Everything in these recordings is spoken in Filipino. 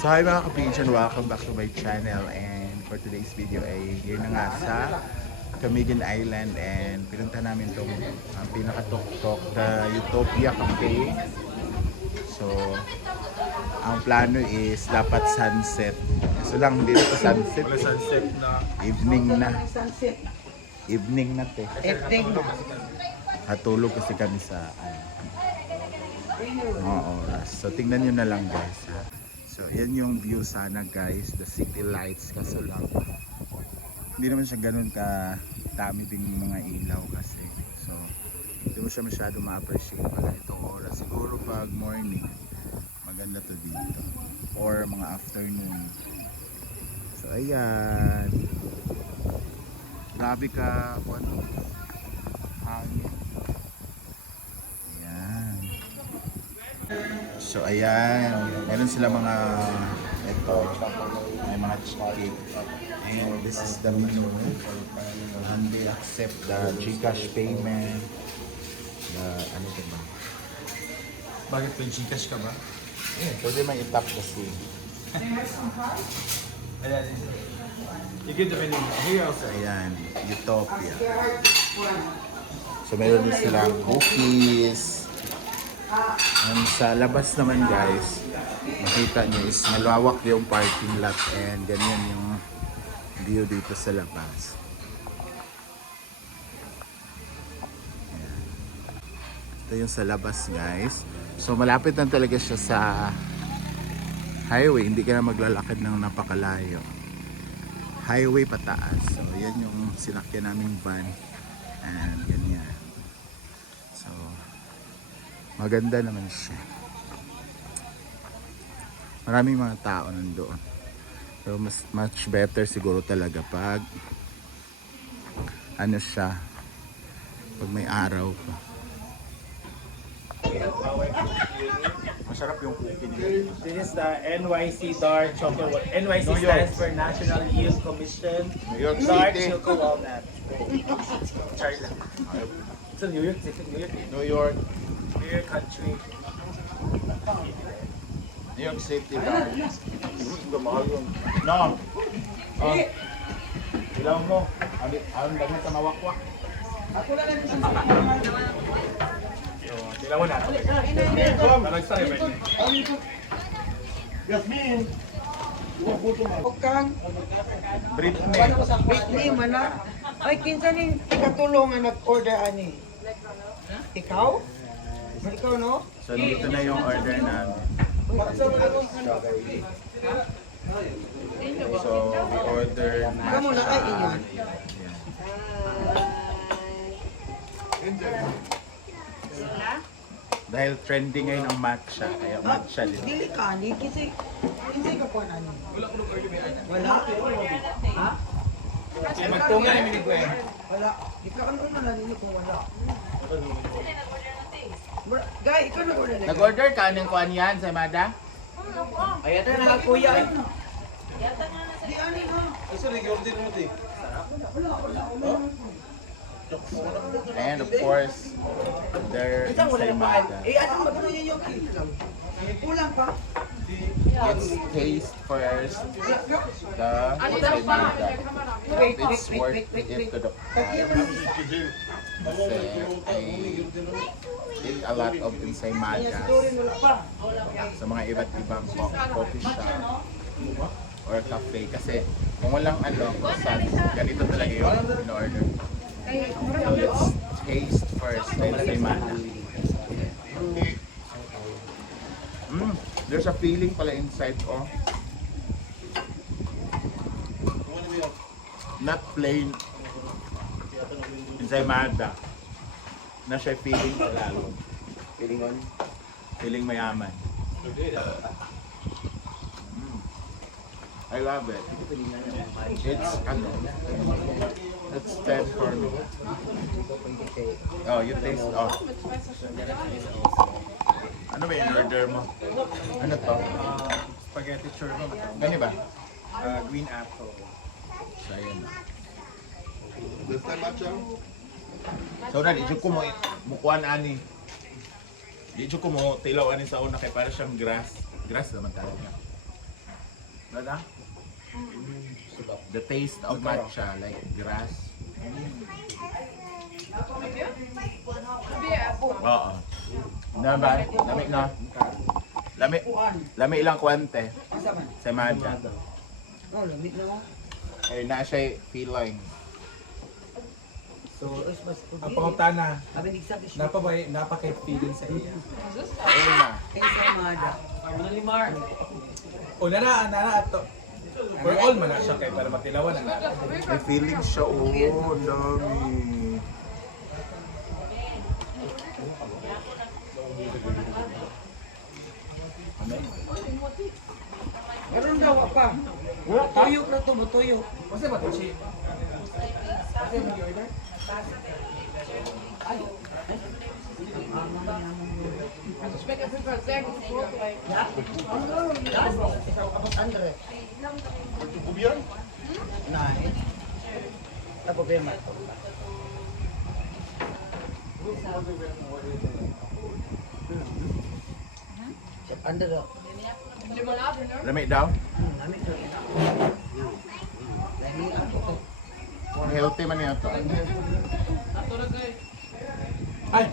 So hi mga kapinsan, welcome back to my channel, and for today's video ay here na nga sa Camiguin Island, and pinunta namin itong pinaka-tok-tok, the Utopia Cafe. So ang plano is dapat sunset. So lang, hindi na ito sunset. Wala sunset na. Evening na. Evening na te. Evening. Hatulog kasi kami sa mga oras. So tingnan nyo na lang guys ha. So yan yung view sana guys, the city lights, kaso lang hindi naman siya ganun ka dami ding mga ilaw kasi. So hindi mo siya masyado ma-appreciate pag itong oras. Siguro pag morning maganda to dito, or mga afternoon. So ayan, grabe ka kung ano, hangin. So ayan, meron sila mga ito, may mga chicken, and this is the menu, and they accept the GCash payment, the ano ito ba? Bakit may Gcash ka ba? Pwede may itap kasi. Ayan. You get the menu. Here So also. ayan, Utopia. So meron din silang cookies. And sa labas naman guys, makita nyo is malawak yung parking lot, and ganyan yung view dito sa labas. Ayan. Ito yung sa labas guys. So malapit na talaga siya sa highway, hindi ka na maglalakad ng napakalayo. Highway pataas. So yan yung sinakyan naming van, and ganyan. So maganda naman siya. Maraming mga tao nandoon. So much better siguro talaga pag ano siya, pag may araw pa. Masarap yung cookie niya. This is the NYC Dark Chocolate. NYC New York. stands for National Youth Commission. New York Dark City. Choco Walnut. Char lang. So New York City, New York, New York. New York country. New York City. Mahal yun. No. Oh. Ilaw mo. Ang dami ka mawakwak. Sila mo na. Nag-start ba yun? Bukang, Britney. Britney man na. Ay, kinsa ning ikatulong nga nag-order ani? Ikaw? Ikaw, no? So dito na yung order namin. So we order Kamu na kay iyo. Dahil trending ngayon ang matcha, kaya matcha din. Dili ka ni kasi ka po ani. Wala. Ha? Magtunga ni Mini Gwen. Wala. Ikaw ano na nalili kung wala. Guy, ikaw nag-order na. Nag-order ka ng kuan yan sa Mada? Ay, ito na kuya. Di ani ha. Isa nag-order mo di. And of course, they're insay Mada. Ano magkano yung cake lang? Kulang pa. It's taste first, the insay Mada. It's worth it to the price. Kasi I eat a lot of insay Madas sa mga iba't ibang coffee shop or cafe. Kasi kung walang ganito talaga yung in-order. So let's taste first the insay Mada. There's a feeling pala inside ko. Not plain insay Mada. Na siya feeling lalo. Feeling on? Feeling mayaman. I love it. It's it's 10 for me. Oh, you taste. Oh. Ano ba yung order mo? Ano to? Spaghetti churro. Gani ba? Green apple. So, ayan na. This time matcha? So, na, di ko mo mukuan ani. Di ko mo tilaw ani sa una kay para siyang grass. Grass naman talaga. Wala? The taste of matcha, like grass. Oo. Na ba? Lami na. Lami ilang kwante. Asa man? Sa matcha. Oh, lamig na mo. Ay, na siya feeling. So, is mas Ang pangutana, Abi nigsabi siya. napaka-feeling sa iya. Ayun na. Ensamada. O nana ato. For all man na siya kay para matilawan ang natin. May feeling siya. Oh, ang dami. Ganun daw pa. Tuyok na to, tuyok. Kasi ba ito siya? Kasi ba order? Andre. Nein. Apa problema? Andre daw. Lami daw. Nami to. Lagi ako to. Healthy man yan to. Ay!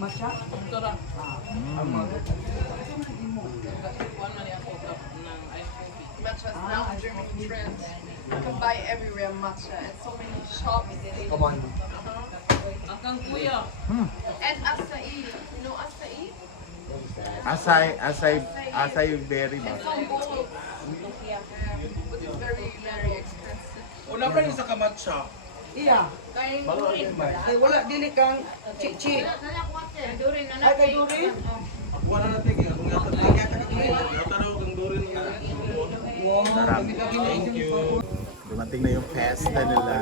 Masya? Matcha is now a German trend. You can buy everywhere matcha at so many shops. Come on. And acai. You know acai? Asay berry ba? It's on gold. But it's very, very expensive. Una pa rin sa kamatcha. Iya. Ay wala dili kang chichi. Ay kay Durin. Wala na tingin. Kung natanong kang Dorin nga. Wow, Sarap. thank you. Dumating na yung pesta nila.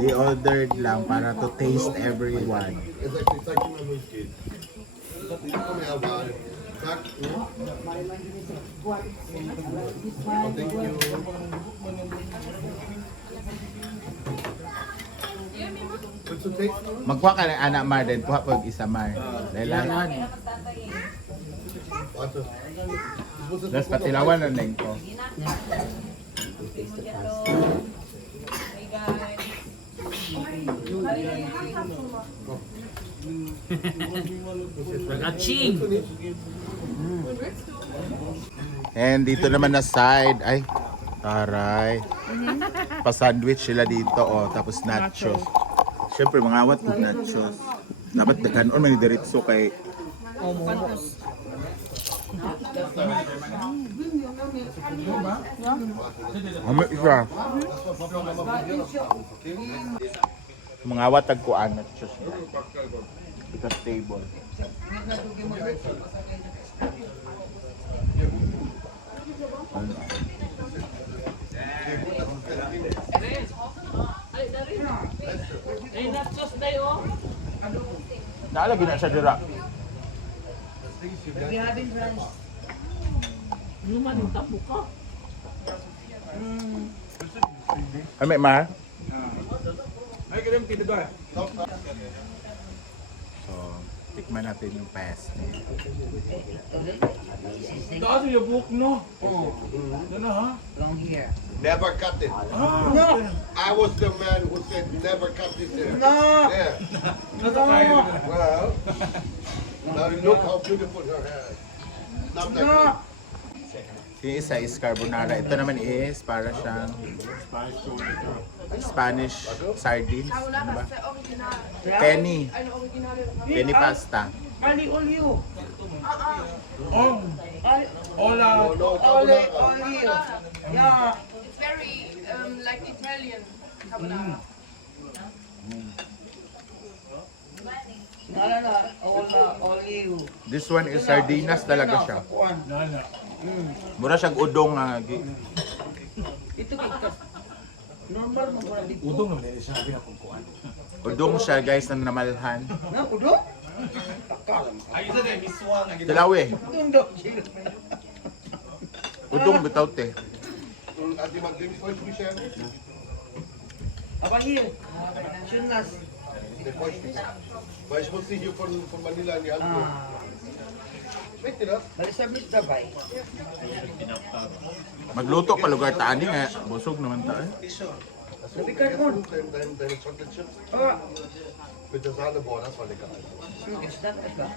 They ordered lang para to taste everyone. Magkuha ka ng anak Mar, then kuha pag isa Mar. Dahil Tapos patilawan na din ko. Nag-aching! And dito naman na side, ay, taray. Pa-sandwich sila dito, oh, tapos nachos. Siyempre, mga awat ng nachos. Dapat kanon man ni diretso kay isa. Mga awat tagkuan nachos. Ika stable. Naalagi na siya dira. Having rice. Ay, may mahal? Ay, kaya yung pinagawa. So, tikman natin yung pasta. Taas yung book, no? Yan na, ha? Long here. Never cut it. No! I was the man who said never cut it there. No! Yeah. Nasa tayo. Well, now look how beautiful her hair is. Not that No! Yung isa is carbonara. Ito naman is para siyang Spanish sardines. Ano ba? Original. Penny. Eine originale. Penny pasta. Ali olio. Oh! Hola! Ole olio. Yeah. It's very like Italian carbonara. Nalala. Ola olio. This one is sardinas talaga siya. Kuan. Nana. Mura siyang udong nga. Ito kita. Normal mo ba dito? Udong naman din siya pinakungkuhan. Udong siya guys na namalhan. Na udo? Ay, isa din, miswa nga gina. Tilawe. Undo. Udong bitaw te. At die mag-drinks heute Michelle? Aber hier. Schön nass. Der bräuchte ich. Weil ich muss sie hier von Manila in die Hand nehmen. Ah. Wait, enough. Malisabis na ba? Magluto pa lugar tani nga. Busog naman tayo. Sabi ka mo. Then chocolate chips Oh, with the salad bar. That's what they got. it's not that ba?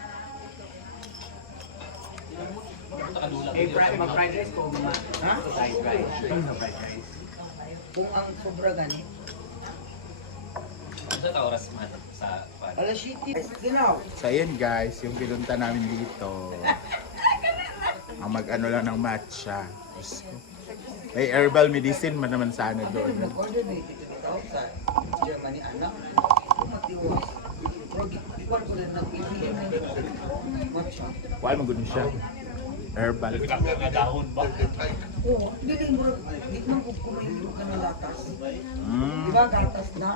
Mag-fried rice ko ma. Ha? Fried rice. Fried rice. Kung ang sobra gani. Sa oras man sa pan. Alas city. Ginaw. So ayan guys, yung pinunta namin dito. Ang mag-ano lang ng matcha. Diyos ko. May herbal medicine man naman sana doon. Nag-order na ito sa Germany, anak. Matiwas. Ikuan ko lang nag-ibigay na matcha. Wala mo gano'n siya. Herbal. Oo, dili mo di man ko kumain ka na latas. Mm. Di ba gatas na?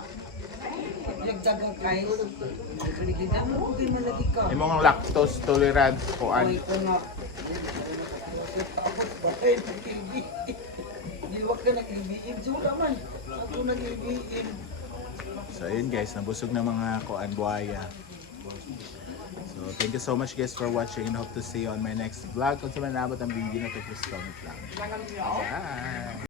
Nagdagang kain. Kaya mo kay malagi ka. Yung mga lactose tolerant ko Ay ko na. Tapos patay ng kilbi. Di wag ka nag-ibiin. Sula man. Ako nag-ibiin. So ayun guys, nabusog na mga kuan buhaya. So thank you so much guys for watching and hope to see you on my next vlog. Kung sa manabot ang video na to, please comment lang. Bye!